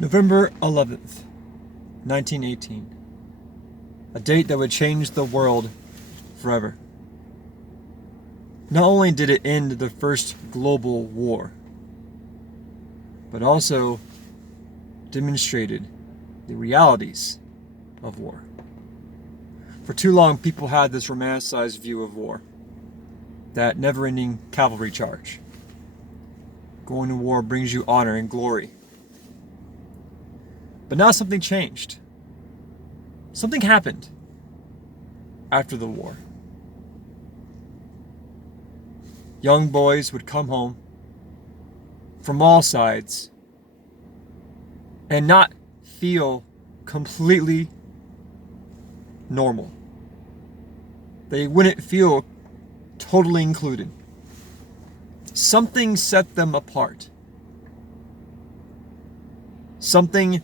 November 11th, 1918. A date that would change the world forever. Not only did it end the first global war, but also demonstrated the realities of war. For too long, people had this romanticized view of war, that never-ending cavalry charge. Going to war brings you honor and glory. But now something changed. Something happened after the war. Young boys would come home from all sides and not feel completely normal. They wouldn't feel totally included. Something set them apart. Something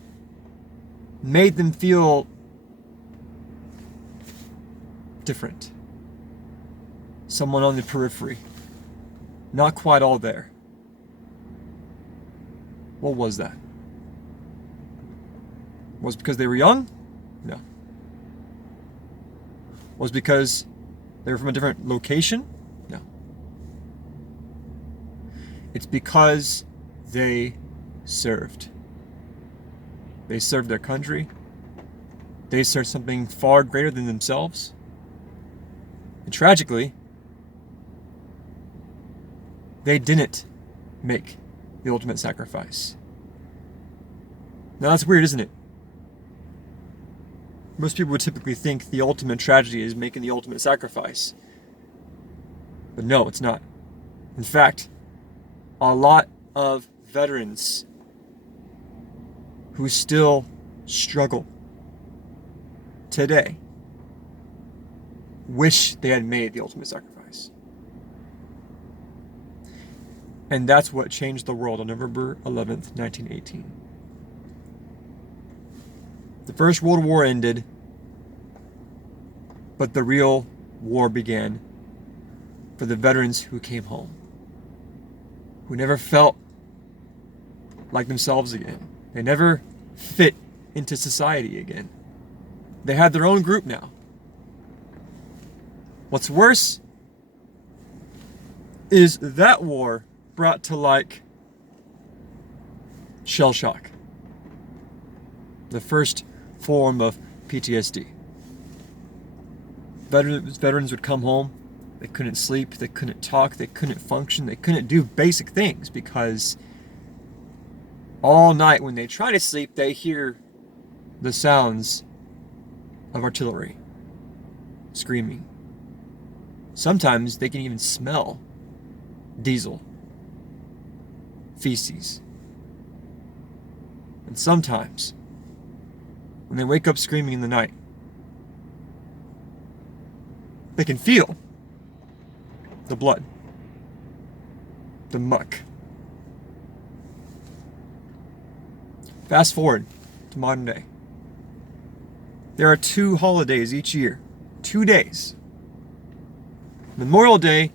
made them feel different. Someone on the periphery. Not quite all there. What was that? Was it because they were young? No. Was it because they were from a different location? No. It's because they served. They served their country. They served something far greater than themselves. And tragically, they didn't make the ultimate sacrifice. Now that's weird, isn't it? Most people would typically think the ultimate tragedy is making the ultimate sacrifice. But no, it's not. In fact, a lot of veterans who still struggle today wish they had made the ultimate sacrifice. And that's what changed the world on November 11th, 1918. The First World War ended, but the real war began for the veterans who came home, who never felt like themselves again. They never fit into society again. They had their own group now. What's worse is that war brought to light shell shock, the first form of PTSD. Veterans would come home, they couldn't sleep, they couldn't talk, they couldn't function, they couldn't do basic things because all night when they try to sleep, they hear the sounds of artillery screaming. Sometimes they can even smell diesel, feces. And sometimes, when they wake up screaming in the night, they can feel the blood, the muck. Fast forward to modern day. There are 2 holidays each year, 2 days. Memorial Day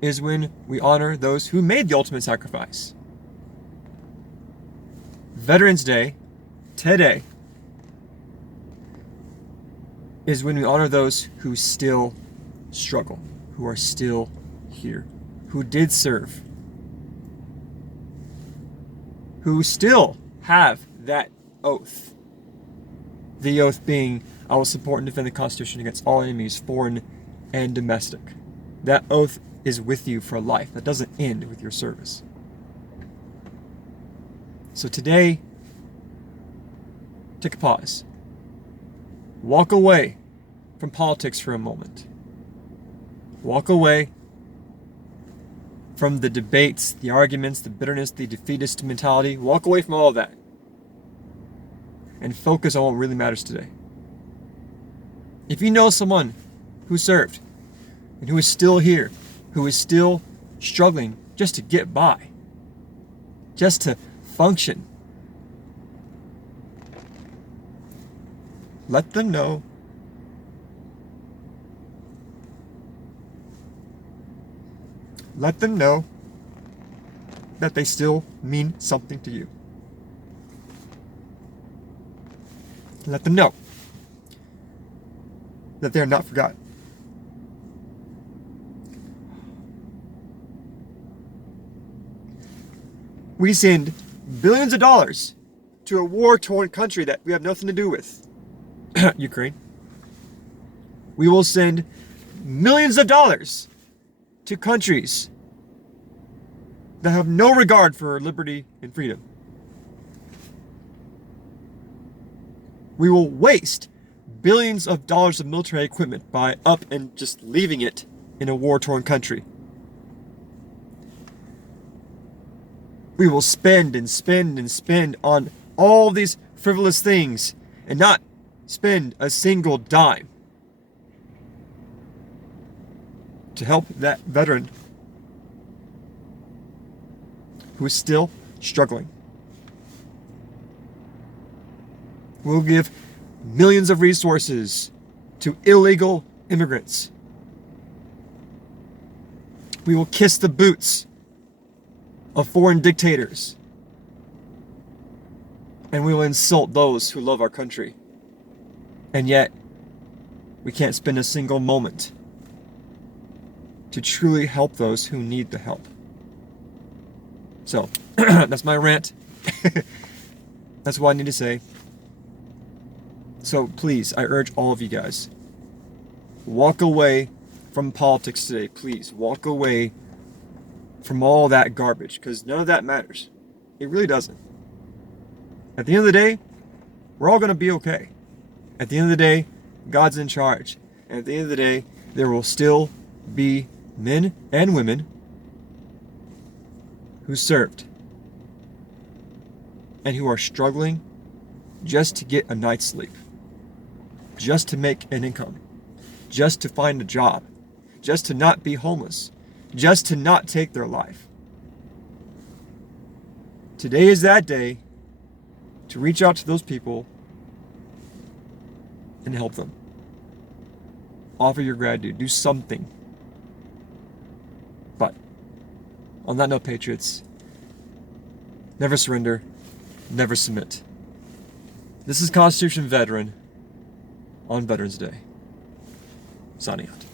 is when we honor those who made the ultimate sacrifice. Veterans Day, today, is when we honor those who still struggle, who are still here, who did serve, who still have that oath. The oath being, I will support and defend the Constitution against all enemies, foreign and domestic. That oath is with you for life. That doesn't end with your service. So today, take a pause. Walk away from politics for a moment. Walk away from the debates, the arguments, the bitterness, the defeatist mentality. Walk away from all of that. And focus on what really matters today. If you know someone who served and who is still here, who is still struggling just to get by, just to function, let them know. Let them know that they still mean something to you. Let them know that they are not forgotten. We send billions of dollars to a war-torn country that we have nothing to do with, Ukraine. We will send millions of dollars to countries that have no regard for liberty and freedom. We will waste billions of dollars of military equipment by up and just leaving it in a war-torn country. We will spend and spend and spend on all these frivolous things and not spend a single dime to help that veteran who is still struggling. We'll give millions of resources to illegal immigrants. We will kiss the boots of foreign dictators. And we will insult those who love our country. And yet, we can't spend a single moment to truly help those who need the help. So, that's my rant. That's what I need to say. So please, I urge all of you guys, walk away from politics today. Please, walk away from all that garbage, because none of that matters. It really doesn't. At the end of the day, we're all going to be okay. At the end of the day, God's in charge. And at the end of the day, there will still be men and women who served and who are struggling just to get a night's sleep, just to make an income, just to find a job, just to not be homeless, just to not take their life. Today is that day to reach out to those people and help them. Offer your gratitude. Do something. But on that note, patriots, never surrender, never submit. This is Constitution Veteran on Veterans Day. Signing out.